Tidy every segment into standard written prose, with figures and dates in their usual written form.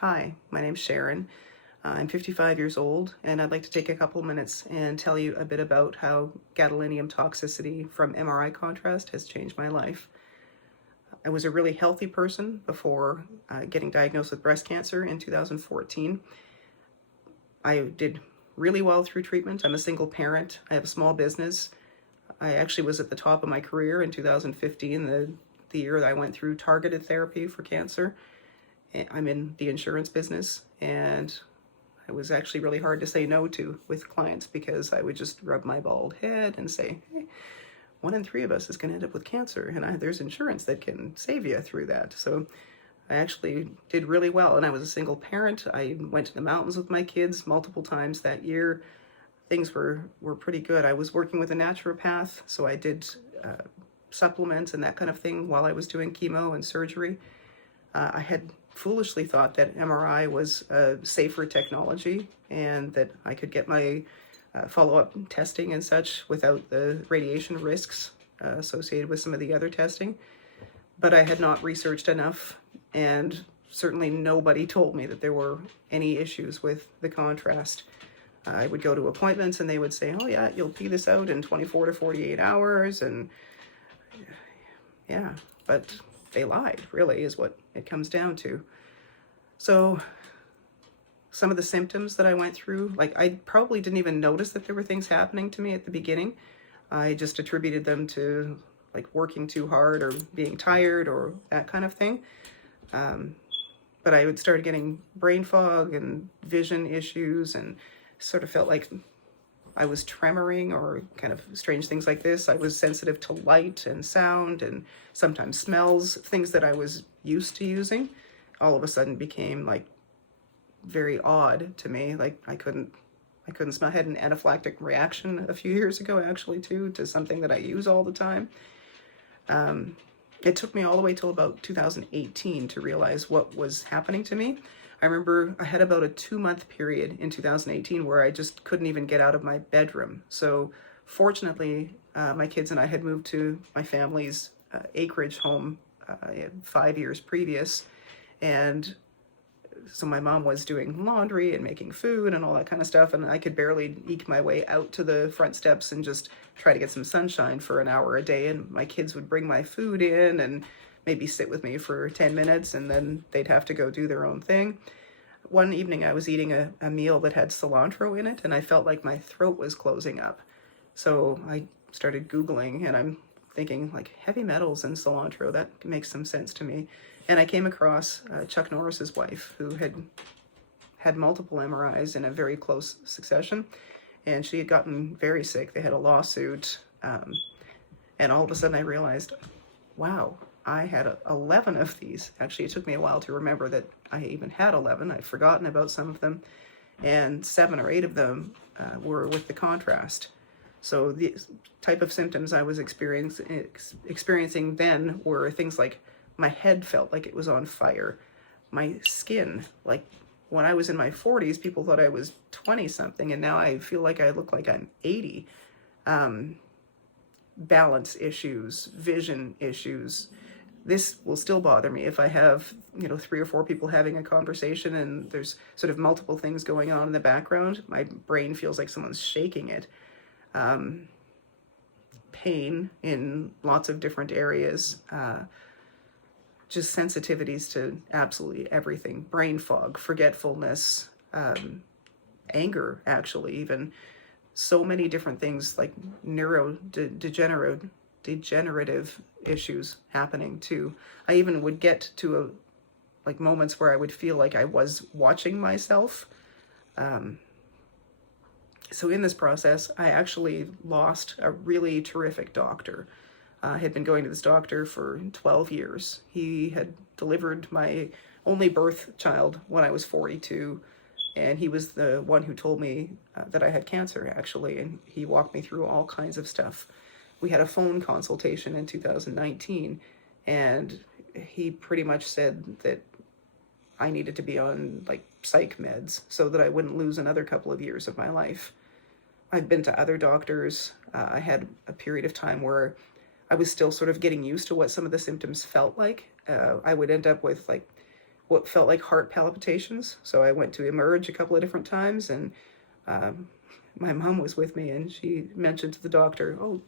Hi, my name's Sharon. I'm 55 years old, and I'd like to take a couple minutes and tell you a bit about how gadolinium toxicity from MRI contrast has changed my life. I was a really healthy person before getting diagnosed with breast cancer in 2014. I did really well through treatment. I'm a single parent. I have a small business. I actually was at the top of my career in 2015, the year that I went through targeted therapy for cancer. I'm in the insurance business, and it was actually really hard to say no to with clients because I would just rub my bald head and say, hey, 1 in 3 of us is going to end up with cancer, and there's insurance that can save you through that. So I actually did really well, and I was a single parent. I went to the mountains with my kids multiple times that year. Things were pretty good. I was working with a naturopath, so I did supplements and that kind of thing while I was doing chemo and surgery. I had foolishly thought that MRI was a safer technology and that I could get my follow-up testing and such without the radiation risks associated with some of the other testing. But I had not researched enough, and certainly nobody told me that there were any issues with the contrast. I would go to appointments and they would say, oh yeah, you'll pee this out in 24 to 48 hours. And yeah, but they lied, really, is what it comes down to. So some of the symptoms that I went through, like I probably didn't even notice that there were things happening to me at the beginning. I just attributed them to like working too hard or being tired or that kind of thing. But I would start getting brain fog and vision issues, and sort of felt like I was tremoring or kind of strange things like this. I was sensitive to light and sound and sometimes smells. Things that I was used to using all of a sudden became like very odd to me. Like I couldn't smell. I had an anaphylactic reaction a few years ago, actually, too, to something that I use all the time. It took me all the way till about 2018 to realize what was happening to me. I remember I had about a 2-month period in 2018 where I just couldn't even get out of my bedroom. So fortunately, my kids and I had moved to my family's acreage home 5 years previous. And so my mom was doing laundry and making food and all that kind of stuff. And I could barely eke my way out to the front steps and just try to get some sunshine for an hour a day. And my kids would bring my food in and maybe sit with me for 10 minutes, and then they'd have to go do their own thing. One evening I was eating a meal that had cilantro in it, and I felt like my throat was closing up. So I started Googling, and I'm thinking like heavy metals and cilantro, that makes some sense to me. And I came across Chuck Norris's wife, who had multiple MRIs in a very close succession, and she had gotten very sick. They had a lawsuit, and all of a sudden I realized, wow, I had 11 of these. Actually, it took me a while to remember that I even had 11. I'd forgotten about some of them, and 7 or 8 of them were with the contrast. So the type of symptoms I was experiencing then were things like my head felt like it was on fire. My skin, like when I was in my 40s, people thought I was 20-something, and now I feel like I look like I'm 80. Balance issues, vision issues. This will still bother me if I have, 3 or 4 people having a conversation and there's sort of multiple things going on in the background. My brain feels like someone's shaking it. Pain in lots of different areas. Just sensitivities to absolutely everything. Brain fog, forgetfulness, anger, actually, even. So many different things like neurodegenerative issues happening too. I even would get to moments where I would feel like I was watching myself. So in this process, I actually lost a really terrific doctor. I had been going to this doctor for 12 years. He had delivered my only birth child when I was 42. And he was the one who told me that I had cancer, actually, and he walked me through all kinds of stuff. We had a phone consultation in 2019, and he pretty much said that I needed to be on psych meds so that I wouldn't lose another couple of years of my life. I've been to other doctors. I had a period of time where I was still sort of getting used to what some of the symptoms felt like. I would end up with what felt like heart palpitations. So I went to Emerge a couple of different times, and my mom was with me, and she mentioned to the doctor, oh,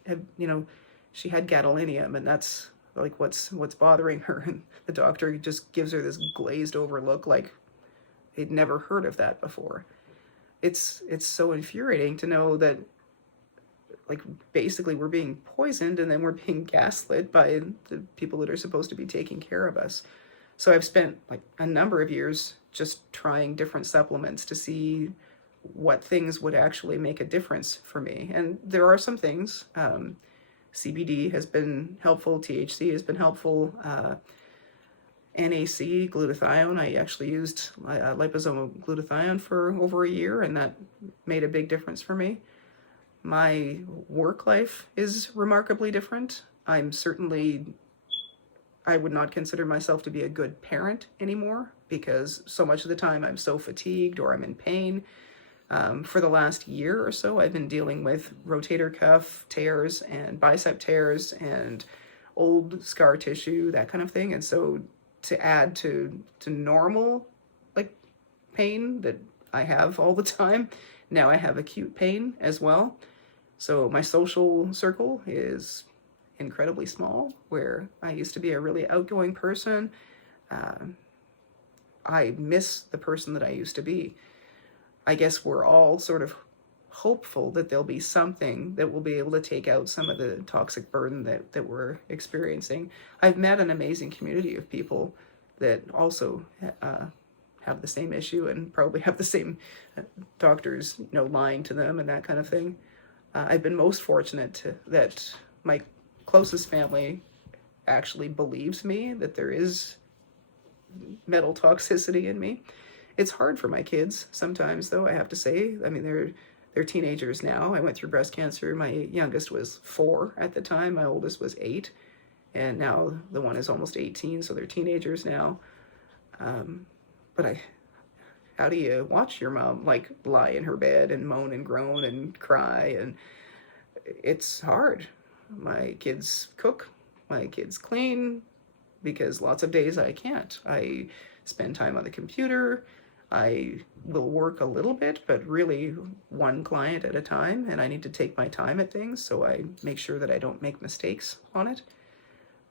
she had gadolinium, and that's like what's bothering her. And the doctor just gives her this glazed over look, like they'd never heard of that before. It's so infuriating to know that, like, basically we're being poisoned, and then we're being gaslit by the people that are supposed to be taking care of us. So I've spent like a number of years just trying different supplements to see what things would actually make a difference for me. And there are some things. CBD has been helpful. THC has been helpful. NAC, glutathione. I actually used liposomal glutathione for over a year, and that made a big difference for me. My work life is remarkably different. I would not consider myself to be a good parent anymore, because so much of the time I'm so fatigued or I'm in pain. For the last year or so, I've been dealing with rotator cuff tears and bicep tears and old scar tissue, that kind of thing. And so to add to normal, like, pain that I have all the time, now I have acute pain as well. So my social circle is incredibly small, where I used to be a really outgoing person. I miss the person that I used to be. I guess we're all sort of hopeful that there'll be something that will be able to take out some of the toxic burden that we're experiencing. I've met an amazing community of people that also have the same issue, and probably have the same doctors, lying to them and that kind of thing. I've been most fortunate that my closest family actually believes me that there is metal toxicity in me. It's hard for my kids sometimes, though, I have to say. I mean, they're teenagers now. I went through breast cancer. My youngest was 4 at the time. My oldest was 8. And now the one is almost 18, so they're teenagers now. But how do you watch your mom, like, lie in her bed and moan and groan and cry? And it's hard. My kids cook. My kids clean, because lots of days I can't. I spend time on the computer. I will work a little bit, but really one client at a time, and I need to take my time at things, so I make sure that I don't make mistakes on it.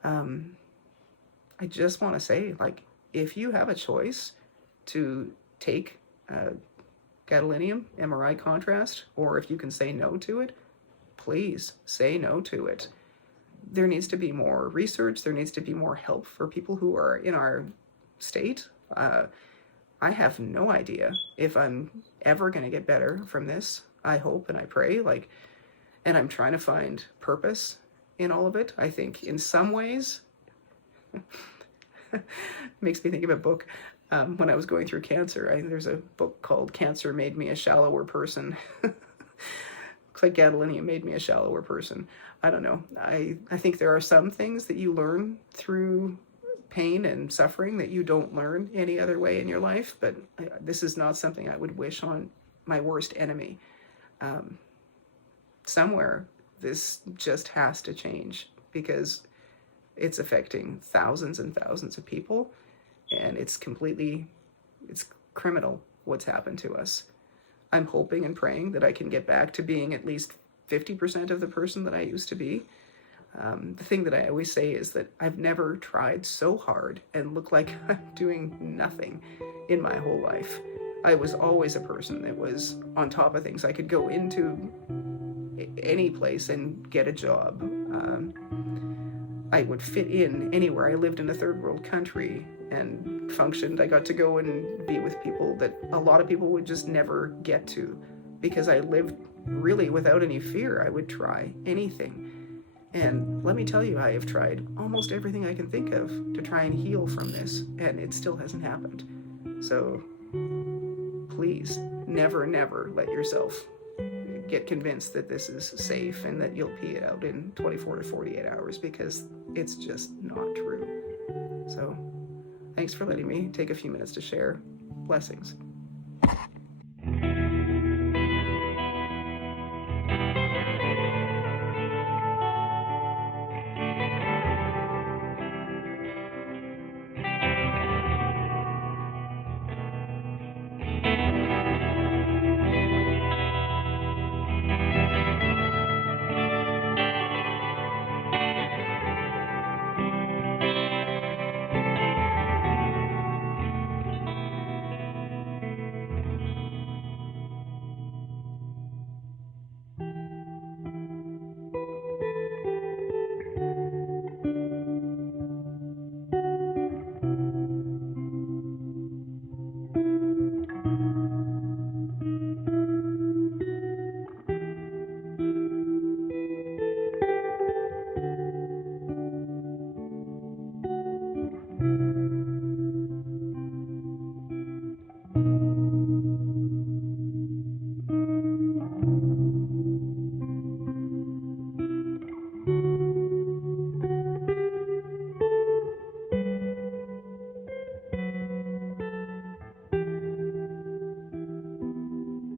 I just want to say, like, if you have a choice to take gadolinium, MRI contrast, or if you can say no to it, please say no to it. There needs to be more research. There needs to be more help for people who are in our state. I have no idea if I'm ever going to get better from this. I hope and I pray, and I'm trying to find purpose in all of it. I think in some ways, makes me think of a book. When I was going through cancer, there's a book called Cancer Made Me a Shallower Person. Looks like gadolinium made me a shallower person. I don't know. I think there are some things that you learn through pain and suffering that you don't learn any other way in your life, but this is not something I would wish on my worst enemy. Somewhere this just has to change, because it's affecting thousands and thousands of people, and it's criminal what's happened to us. I'm hoping and praying that I can get back to being at least 50% of the person that I used to be. The thing that I always say is that I've never tried so hard and look like I'm doing nothing in my whole life. I was always a person that was on top of things. I could go into any place and get a job. I would fit in anywhere. I lived in a third world country and functioned. I got to go and be with people that a lot of people would just never get to, because I lived really without any fear. I would try anything. And let me tell you, I have tried almost everything I can think of to try and heal from this, and it still hasn't happened. So please, never, never let yourself get convinced that this is safe and that you'll pee it out in 24 to 48 hours, because it's just not true. So thanks for letting me take a few minutes to share. Blessings.